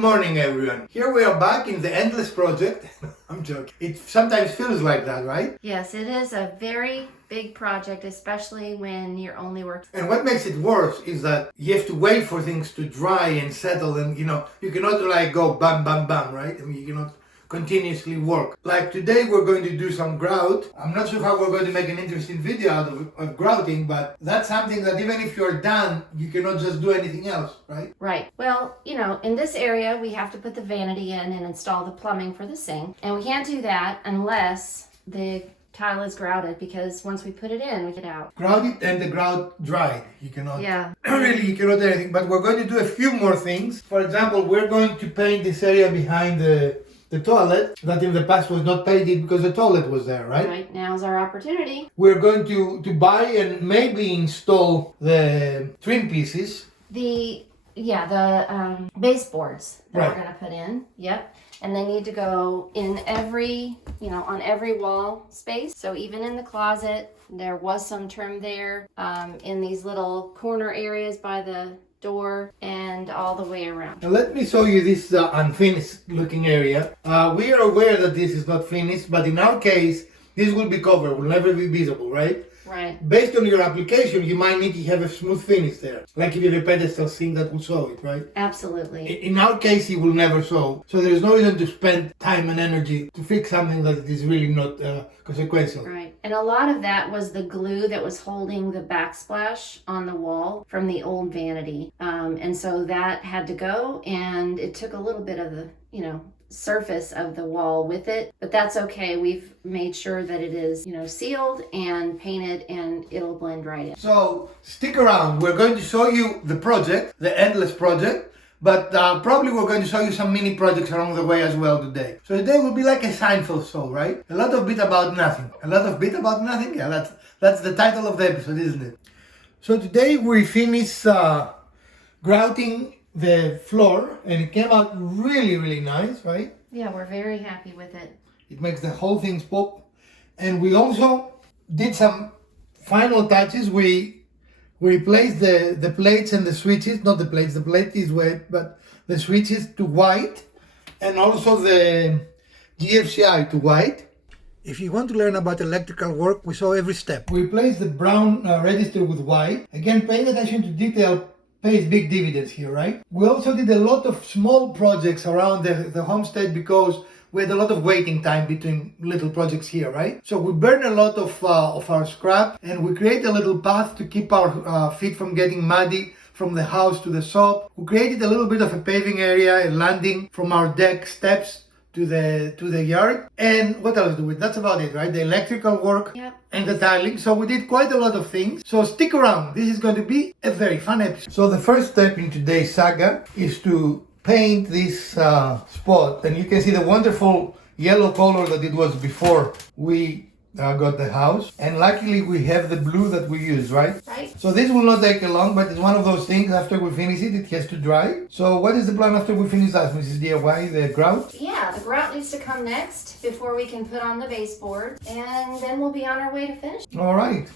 morning, everyone. Here we are back in the endless project. I'm joking. It sometimes feels like that, right? Yes, it is a very big project, especially when you're only working. And what makes it worse is that you have to wait for things to dry and settle, and you cannot like go bam, bam, bam, right? I mean, you cannot continuously work. Like today we're going to do some grout. I'm not sure how we're going to make an interesting video out of grouting, but that's something that even if you're done, you cannot just do anything else, right? Right. Well, in this area, we have to put the vanity in and install the plumbing for the sink. And we can't do that unless the tile is grouted, because once we put it in, we get out. Grouted and the grout dried. You cannot, Yeah. really, you cannot do anything. But we're going to do a few more things. For example, we're going to paint this area behind the toilet that in the past was not painted because the toilet was there, right? Right, now's our opportunity. We're going to buy and maybe install the trim pieces. The baseboards that Right. we're going to put in. Yep. And they need to go in every, on every wall space. So even in the closet, there was some trim there, in these little corner areas by the door and all the way around. Now let me show you this unfinished looking area. We are aware that this is not finished, but in our case, this will be covered, will never be visible, right? Right. Based on your application, you might need to have a smooth finish there. Like if you have a pedestal sink that will show it, right? Absolutely. In our case, it will never show. So there is no reason to spend time and energy to fix something that is really not consequential. Right. And a lot of that was the glue that was holding the backsplash on the wall from the old vanity. And so that had to go, and it took a little bit of the, surface of the wall with it, but that's okay. We've made sure that it is, sealed and painted, and it'll blend right in. So stick around. We're going to show you the project, the endless project, but probably we're going to show you some mini projects along the way as well today. So today will be like a Seinfeld show, right? A lot of bit about nothing. A lot of bit about nothing? Yeah, that's the title of the episode, isn't it? So today we finish grouting the floor, and it came out really, really nice, right? Yeah, we're very happy with it. It makes the whole thing pop. And we also did some final touches. We replaced the plates and the switches, not the plates, the plate is wet, but the switches to white, and also the GFCI to white. If you want to learn about electrical work, we saw every step. We replaced the brown register with white. Again, paying attention to detail pays big dividends here, right? We also did a lot of small projects around the homestead because we had a lot of waiting time between little projects here, right? So we burn a lot of our scrap, and we create a little path to keep our feet from getting muddy from the house to the shop. We created a little bit of a paving area, a landing from our deck steps to the yard. And what else do we? That's about it, right? The electrical work. Yep. And the tiling. So we did quite a lot of things. So stick around. This is going to be a very fun episode. So the first step in today's saga is to paint this spot. And you can see the wonderful yellow color that it was before we got the house. And luckily we have the blue that we use, right? Right. So this will not take long, but it's one of those things after we finish it, it has to dry. So what is the plan after we finish that, Mrs. DIY, the grout? Yeah, the grout needs to come next before we can put on the baseboard, and then we'll be on our way to finish. All right.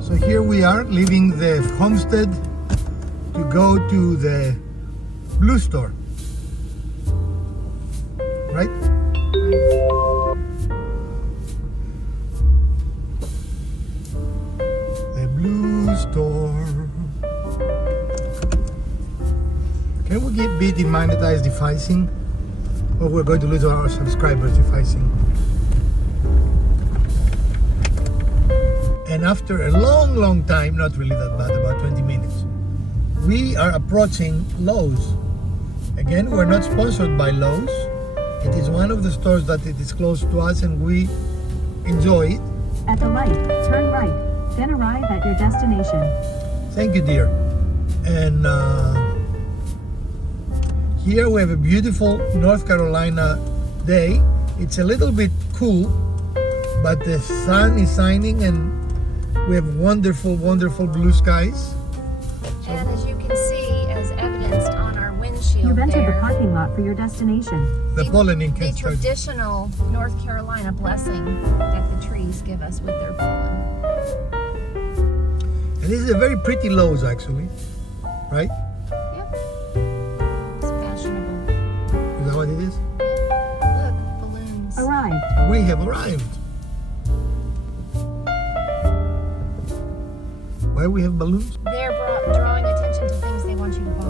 So here we are leaving the homestead to go to the blue store. Right? The blue store. Can we be demonetized if I sing? Or we're going to lose our subscribers if I sing? And after a long time, not really that bad, about 20 minutes, we are approaching Lowe's. Again, we're not sponsored by Lowe's. It is one of the stores that it is close to us and we enjoy it. At the light, turn right, then arrive at your destination. Thank you, dear. And here we have a beautiful North Carolina day. It's a little bit cool, but the sun is shining and we have wonderful blue skies. And as you can see, as evidenced on our windshield You've entered the there, parking lot for your destination. The pollen in the can start. traditional North Carolina blessing that the trees give us with their pollen. And this is a very pretty Lowe's actually, right? Yep. We have arrived. Why we have balloons? They're drawing attention to things they want you to buy.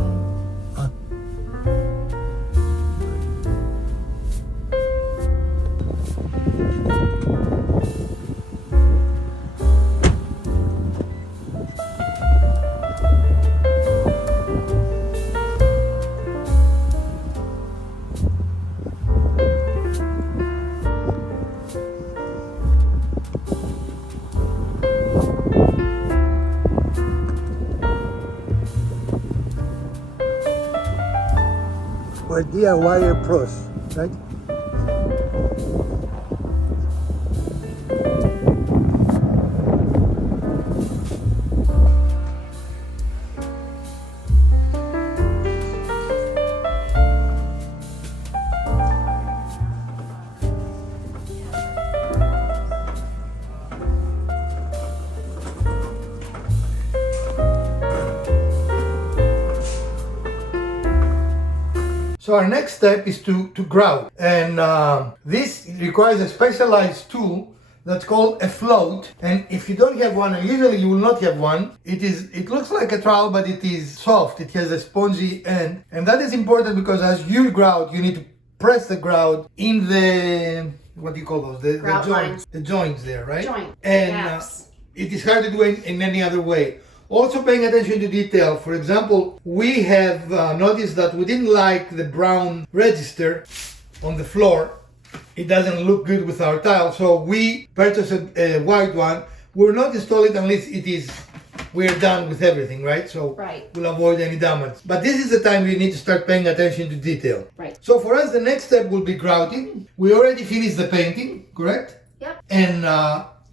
We're DIY pros, right? So our next step is to grout, and this requires a specialized tool that's called a float. And if you don't have one, and usually you will not have one, it looks like a trowel, but it is soft. It has a spongy end, and that is important because as you grout, you need to press the grout in the, what do you call those? The joints, the joints there, right? Joint. And it is hard to do it in any other way. Also paying attention to detail. For example, we have noticed that we didn't like the brown register on the floor. It doesn't look good with our tile, so we purchased a white one. We'll not install it unless we're done with everything, right? So we'll avoid any damage. But this is the time you need to start paying attention to detail. Right. So for us, the next step will be grouting. We already finished the painting, correct? Yep. And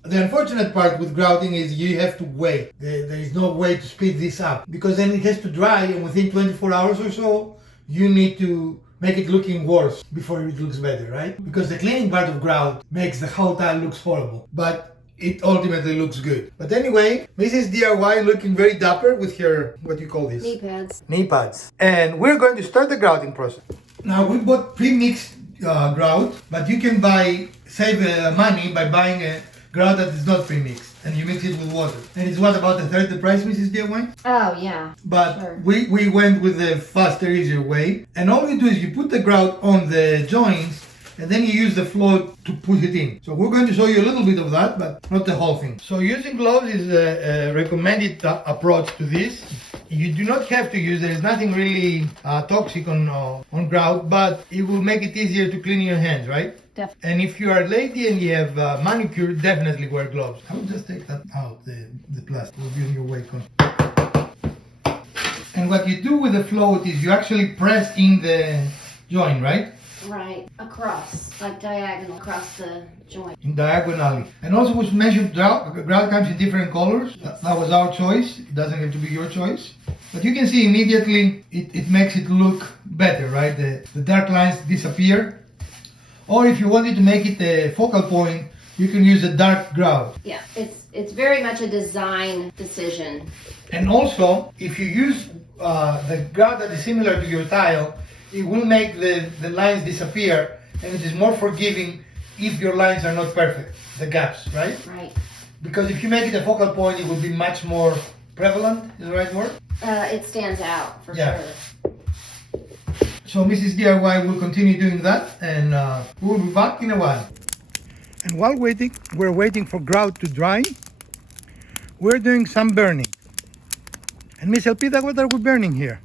the unfortunate part with grouting is you have to wait. There is no way to speed this up because then it has to dry, and within 24 hours or so, you need to make it looking worse before it looks better, right? Because the cleaning part of grout makes the whole tile looks horrible, but it ultimately looks good. But anyway, Mrs. DIY looking very dapper with her, what do you call this? Knee pads. Knee pads. And we're going to start the grouting process. Now we bought pre-mixed grout, but you can save money by buying a grout that is not pre-mixed, and you mix it with water. And it's what, about a third the price, Mrs. DIY? Oh, yeah. But sure. we went with the faster, easier way. And all you do is you put the grout on the joints, and then you use the float to put it in. So we're going to show you a little bit of that, but not the whole thing. So using gloves is a recommended approach to this. You do not have to use, there is nothing really toxic on grout, but it will make it easier to clean your hands, right? Definitely. And if you are a lady and you have manicure, definitely wear gloves. I will just take that out, the plastic will be on your way. And what you do with the float is you actually press in the joint, right? Right, across, like diagonal across the joint. In diagonally. And also was measured grout comes in different colors. That was our choice. It doesn't have to be your choice. But you can see immediately it makes it look better, right? The dark lines disappear. Or if you wanted to make it a focal point, you can use a dark grout. Yeah, it's very much a design decision. And also, if you use the grout that is similar to your tile, it will make the lines disappear, and it is more forgiving if your lines are not perfect, the gaps, right? Right. Because if you make it a focal point, it will be much more prevalent, is the right word? It stands out, for sure. So Mrs. DIY will continue doing that, and we'll be back in a while. And while we're waiting for grout to dry, we're doing some burning. And Miss Elpida, what are we burning here?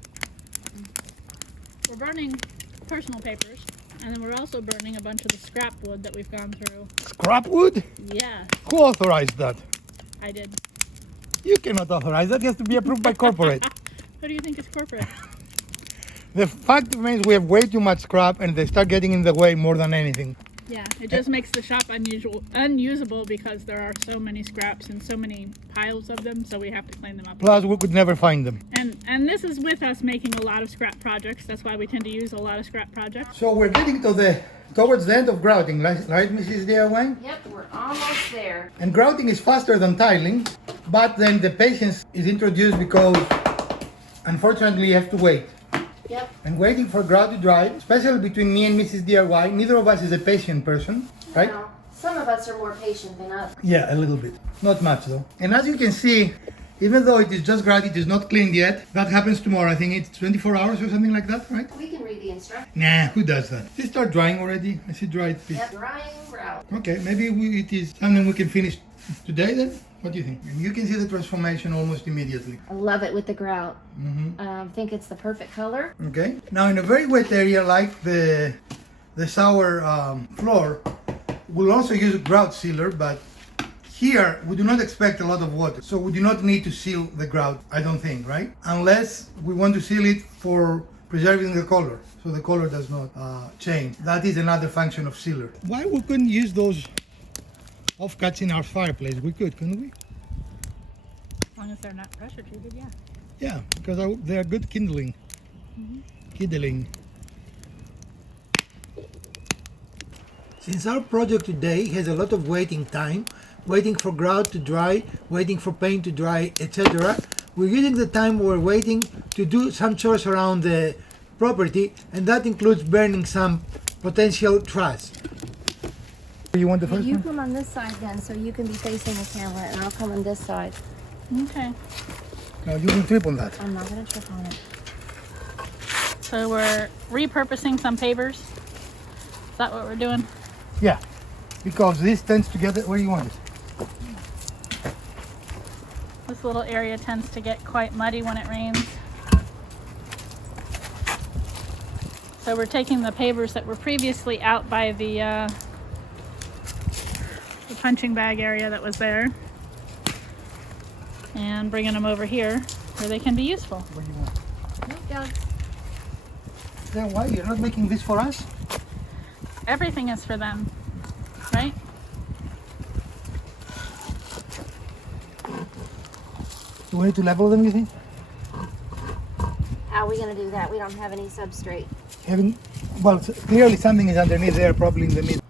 We're burning personal papers, and then we're also burning a bunch of the scrap wood that we've gone through. Scrap wood? Yeah, Who authorized that? I did. You cannot authorize that. It has to be approved by corporate. Who do you think is corporate? The fact remains we have way too much scrap, and they start getting in the way more than anything. Yeah, it just makes the shop unusable because there are so many scraps and so many piles of them, so we have to clean them up. Plus, we could never find them. And this is with us making a lot of scrap projects. That's why we tend to use a lot of scrap projects. So we're getting towards the end of grouting, right, Mrs. DIY? Yep, we're almost there. And grouting is faster than tiling, but then the patience is introduced because, unfortunately, you have to wait. Yep. And waiting for grout to dry, especially between me and Mrs. DIY, neither of us is a patient person. right? Now, some of us are more patient than others. Yeah, a little bit. Not much though. And as you can see, even though it is just grouted, it is not cleaned yet. That happens tomorrow. I think it's 24 hours or something like that, right? We can read the instructions. Nah, who does that? Did it start drying already? I see dried fish. Yep, drying grout. Okay, maybe it is something we can finish today then? What do you think? You can see the transformation almost immediately. I love it with the grout. I think it's the perfect color. Okay. Now in a very wet area like the sour floor, we'll also use a grout sealer, but here we do not expect a lot of water, so we do not need to seal the grout, I don't think, right? Unless we want to seal it for preserving the color, so the color does not change. That is another function of sealer. Why we couldn't use those offcuts in our fireplace? We could, couldn't we? As long as they're not pressure treated, yeah. Yeah, because they are good kindling. Kindling. Since our project today has a lot of waiting time, waiting for grout to dry, waiting for paint to dry, etc., we're using the time we're waiting to do some chores around the property, and that includes burning some potential trash. You want the first You one? come on this side then, so you can be facing the camera, and I'll come on this side. Okay. No, you will trip on that. I'm not gonna trip on it. So we're repurposing some pavers. Is that what we're doing? Yeah, because this tends to get it where you want it. This little area tends to get quite muddy when it rains. So we're taking the pavers that were previously out by the punching bag area that was there and bringing them over here where they can be useful. What do you want? Yeah. Then why? You're not making this for us? Everything is for them, right? Do we need to level them, you think? How are we gonna do that? We don't have any substrate. Well, clearly something is underneath there, probably in the middle.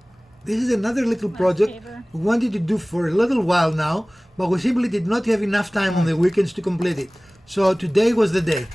This is another little project paver. we wanted to do for a little while now, but we simply did not have enough time on the weekends to complete it. So today was the day.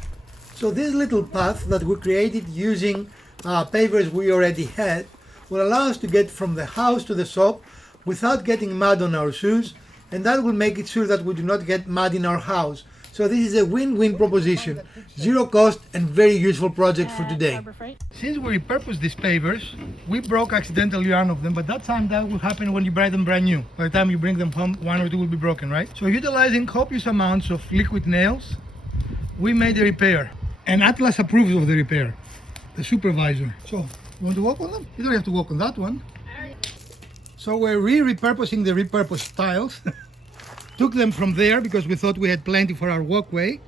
So this little path that we created using pavers we already had will allow us to get from the house to the shop without getting mud on our shoes, and that will make it sure that we do not get mud in our house. So this is a win-win proposition, zero cost and very useful project for today. Harbor Freight. Since we repurposed these pavers, we broke accidentally one of them, but that time that will happen when you buy them brand new. By the time you bring them home, one or two will be broken, right? So utilizing copious amounts of liquid nails, we made a repair. And Atlas approves of the repair, the supervisor. So, you want to walk on them? You don't have to walk on that one. So we're repurposing the repurposed tiles. Took them from there because we thought we had plenty for our walkway,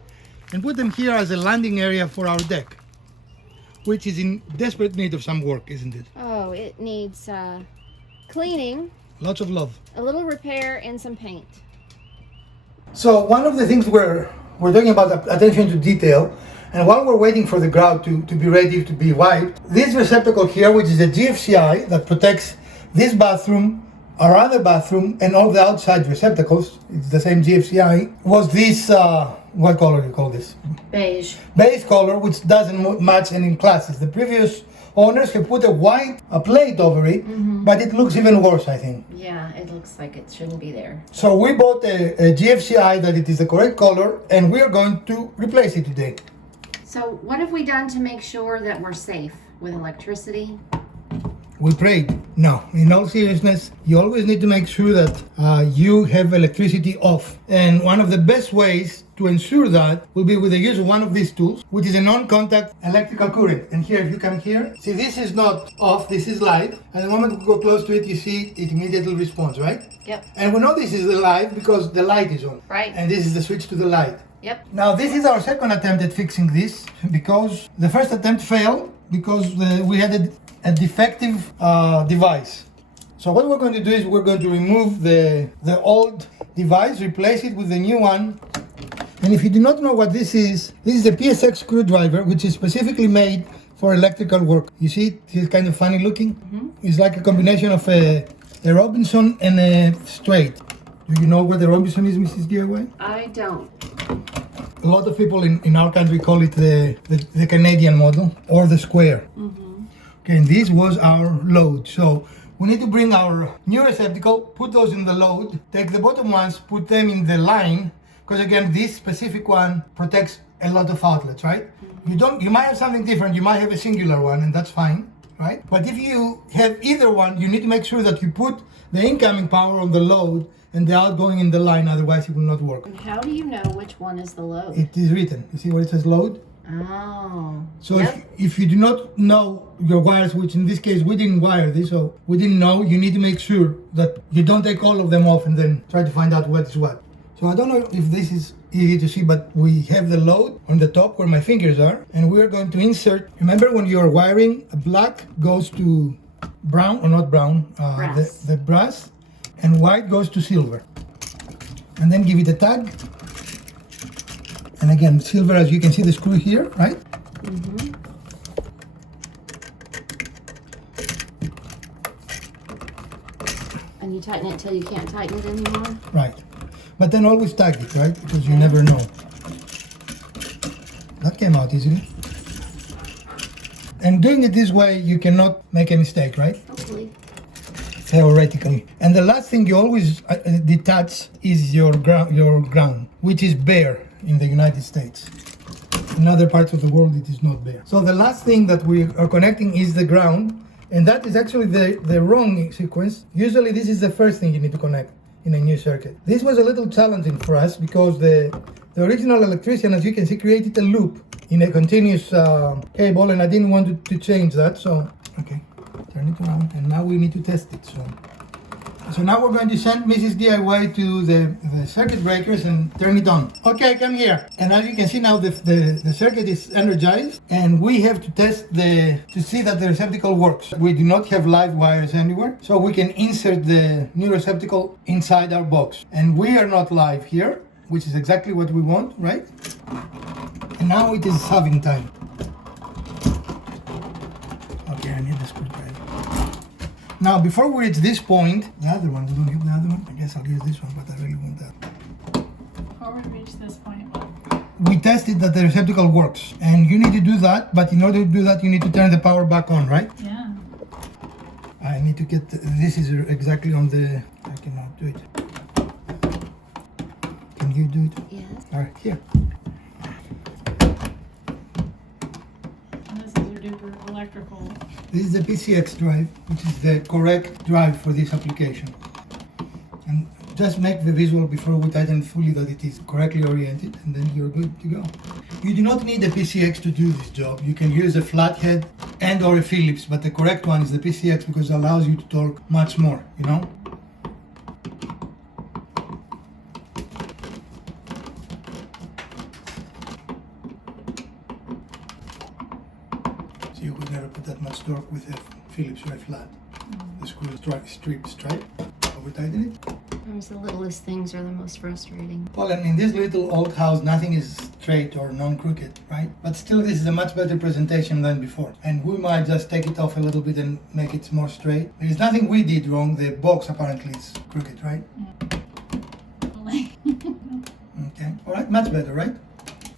and put them here as a landing area for our deck, which is in desperate need of some work, isn't it? Oh, it needs cleaning, Lots of love. a little repair, and some paint. So one of the things we're talking about attention to detail, and while we're waiting for the grout to be ready to be wiped, this receptacle here, which is a GFCI that protects this bathroom, our other bathroom, and all the outside receptacles, it's the same GFCI, was this, what color do you call this? Beige. Beige color, which doesn't match any classes. The previous owners have put a white plate over it, but it looks even worse, I think. Yeah, it looks like it shouldn't be there. So we bought a GFCI that it is the correct color, and we're going to replace it today. So what have we done to make sure that we're safe with electricity? We prayed. No, in all seriousness, you always need to make sure that you have electricity off. And one of the best ways to ensure that will be with the use of one of these tools, which is a non-contact electrical current. And here, if you come here, see this is not off, this is live. And the moment we go close to it, you see it immediately responds, right? Yep. And we know this is the live because the light is on. Right. And this is the switch to the light. Yep. Now this is our second attempt at fixing this, because the first attempt failed because we had a defective device. So what we're going to do is we're going to remove the old device, replace it with the new one. And if you do not know what this is a PSX screwdriver, which is specifically made for electrical work. You see it? It's kind of funny looking. It's like a combination of a Robinson and a straight. Do you know what the Robinson is, Mrs. DIY? I don't. A lot of people in our country call it the Canadian model or the square. Okay, and this was our load. So we need to bring our new receptacle, put those in the load, take the bottom ones, put them in the line, because again, this specific one protects a lot of outlets, right? You might have something different, you might have a singular one, and that's fine, right? But if you have either one, you need to make sure that you put the incoming power on the load and the outgoing in the line, otherwise it will not work. And how do you know which one is the load? It is written. You see where it says load? Oh. So Yep. if you do not know your wires, which in this case we didn't wire this, so we didn't know, you need to make sure that you don't take all of them off and then try to find out what is what. So I don't know if this is easy to see, but we have the load on the top where my fingers are, and we are going to insert, remember when you are wiring, black goes to brown, or not brown, Brass. the brass, and white goes to silver. And then give it a tug. And again, silver, as you can see the screw here, right? Mm-hmm. And you tighten it till you can't tighten it anymore? Right. But then always tag it, right? Because you never know. That came out easily. And doing it this way, you cannot make a mistake, right? Hopefully. Theoretically. And the last thing you always detach is your ground, which is bare in the United States. In other parts of the world, it is not bare. So the last thing that we are connecting is the ground, and that is actually the wrong sequence. Usually this is the first thing you need to connect in a new circuit. This was a little challenging for us because the original electrician, as you can see, created a loop in a continuous cable, and I didn't want to change that, so okay, turn it around, and now we need to test it. So now we're going to send Mrs. DIY to the circuit breakers and turn it on. Okay, come here. And as you can see now, the circuit is energized, and we have to test to see that the receptacle works. We do not have live wires anywhere, so we can insert the new receptacle inside our box. And we are not live here, which is exactly what we want, right? And now it is having time. Okay, I need the screwdriver. Now, before we reach this point, the other one, we don't have the other one. I guess I'll use this one, but I really want that. Before we reach this point, We tested that the receptacle works, and you need to do that, but in order to do that, you need to turn the power back on, right? yeah. I need to get, this is exactly on the, I cannot do it. Can you do it? Yes. All right, here. And this is your duper electrical. This is the PCX drive, which is the correct drive for this application. And just make the visual before we tighten fully that it is correctly oriented, and then you're good to go. You do not need a PCX to do this job. You can use a flathead and or a Phillips, but the correct one is the PCX because it allows you to torque much more, you know? So you would never put that much torque with a Phillips or a flat. The screw is straight. So we tighten it. Sometimes the littlest things are the most frustrating. Well, and in this little old house, nothing is straight or non-crooked, right? But still, this is a much better presentation than before. And we might just take it off a little bit and make it more straight. There is nothing we did wrong. The box apparently is crooked, right? Okay, all right, much better, right?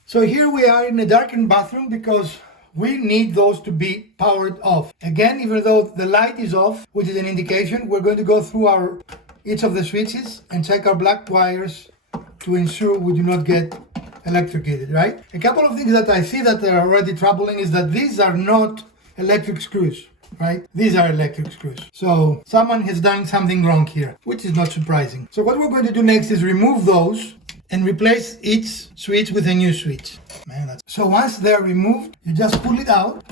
So here we are in a darkened bathroom because we need those to be powered off. Again, even though the light is off, which is an indication, we're going to go through each of the switches and check our black wires to ensure we do not get electrocuted, right? A couple of things that I see that are already troubling is that these are not electric screws, right? These are electric screws. So someone has done something wrong here, which is not surprising. So what we're going to do next is remove those and replace each switch with a new switch. So once they're removed, you just pull it out,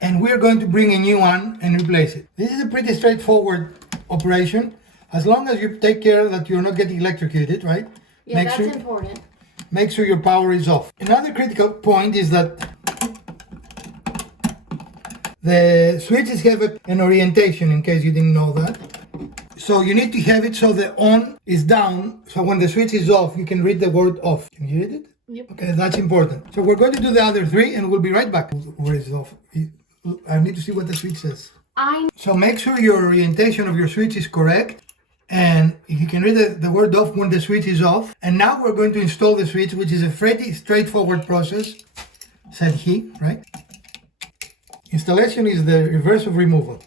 and we're going to bring a new one and replace it. This is a pretty straightforward operation, as long as you take care that you're not getting electrocuted, right? Yeah, that's important. Make sure your power is off. Another critical point is that the switches have an orientation, in case you didn't know that. So you need to have it so the on is down, so when the switch is off, you can read the word off. Can you read it? Yep. Okay, that's important. So we're going to do the other three and we'll be right back. Where is it off? I need to see what the switch says. So make sure your orientation of your switch is correct. And you can read the word off when the switch is off. And now we're going to install the switch, which is a pretty straightforward process, said he, right? Installation is the reverse of removal.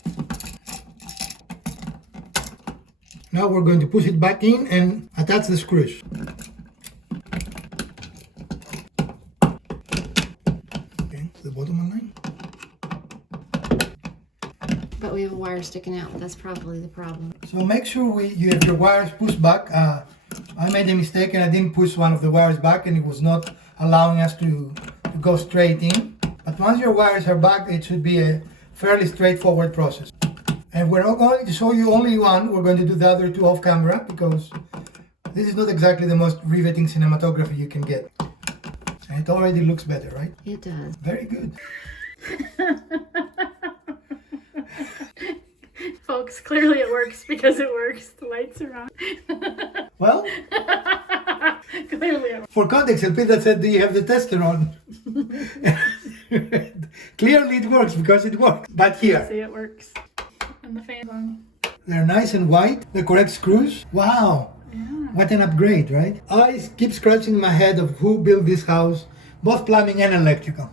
Now we're going to push it back in and attach the screws. Okay, to the bottom line. But we have a wire sticking out. That's probably the problem. So make sure you have your wires pushed back. I made a mistake and I didn't push one of the wires back, and it was not allowing us to go straight in. But once your wires are back, it should be a fairly straightforward process. And we're not going to show you only one. We're going to do the other two off camera because this is not exactly the most riveting cinematography you can get. And it already looks better, right? It does. Very good. Folks, clearly it works because it works. The lights are on. Well, Clearly it works. for context, Elpida said, do you have the tester on? Clearly it works because it works. But here, See, it works. And the fan's on. they're nice and white, the correct screws. Wow, Yeah. what an upgrade, right? I keep scratching my head of who built this house, both plumbing and electrical.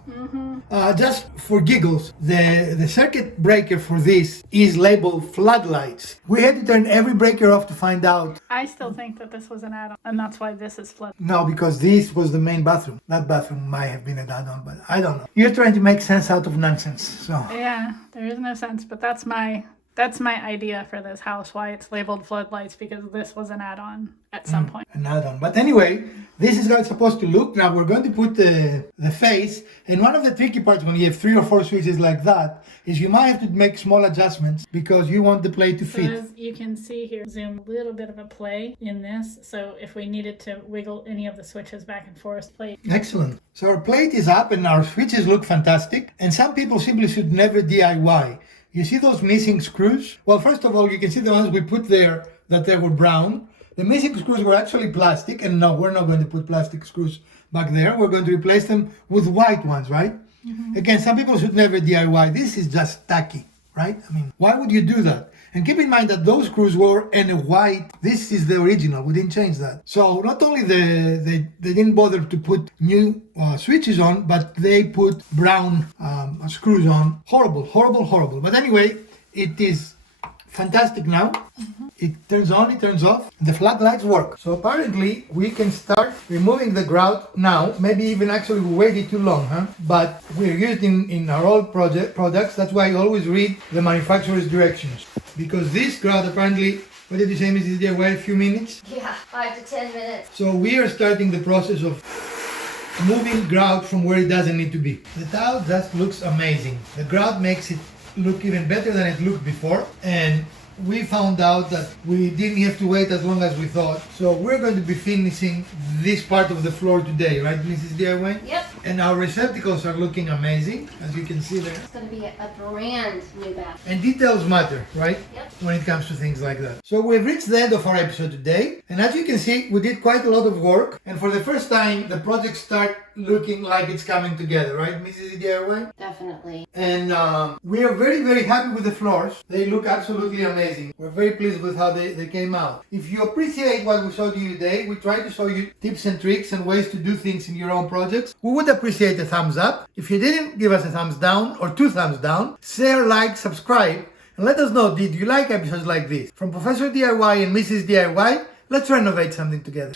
Just for giggles, the circuit breaker for this is labeled floodlights. We had to turn every breaker off to find out. I still think that this was an add-on, and that's why this is flooded. No, because this was the main bathroom. That bathroom might have been an add-on, but I don't know. You're trying to make sense out of nonsense, so. Yeah, there is no sense, but that's my idea for this house, why it's labeled floodlights, because this was an add-on at some point. An add-on. But anyway, this is how it's supposed to look. Now we're going to put the face, and one of the tricky parts when you have 3 or 4 switches like that is you might have to make small adjustments because you want the plate to So fit. as you can see here, zoom a little bit of a play in this, so if we needed to wiggle any of the switches back and forth, play. Excellent. So our plate is up and our switches look fantastic, and some people simply should never DIY. You see those missing screws? Well, first of all, you can see the ones we put there that they were brown. The missing screws were actually plastic, and no, we're not going to put plastic screws back there. We're going to replace them with white ones, right? Again, some people should never DIY. This is just tacky, right? I mean, why would you do that? And keep in mind that those screws were in a white. This is the original. We didn't change that. So not only they didn't bother to put new switches on, but they put brown screws on. Horrible, horrible, horrible. But anyway, it is fantastic now. It turns on, it turns off. The floodlights work. So apparently we can start removing the grout now. Maybe even actually we waited too long, huh? But we're used in our old products. That's why I always read the manufacturer's directions. Because this grout apparently, what did you say, Mrs. DIY, a few minutes? Yeah, 5 to 10 minutes. So we are starting the process of moving grout from where it doesn't need to be. The tile just looks amazing. The grout makes it look even better than it looked before, and we found out that we didn't have to wait as long as we thought. So we're going to be finishing this part of the floor today, right, Mrs. DIY? Yep. And our receptacles are looking amazing, as you can see there. It's going to be a brand new bath. And details matter, right? Yep. When it comes to things like that. So we've reached the end of our episode today. And as you can see, we did quite a lot of work. And for the first time, the project start looking like it's coming together, right, Mrs. DIY? Definitely. And we are very, very happy with the floors. They look absolutely amazing. We're very pleased with how they came out. If you appreciate what we showed you today, we try to show you tips and tricks and ways to do things in your own projects. We would appreciate a thumbs up. If you didn't, give us a thumbs down or 2 thumbs down. Share, like, subscribe, and let us know, did you like episodes like this? From Professor DIY and Mrs. DIY, let's renovate something together.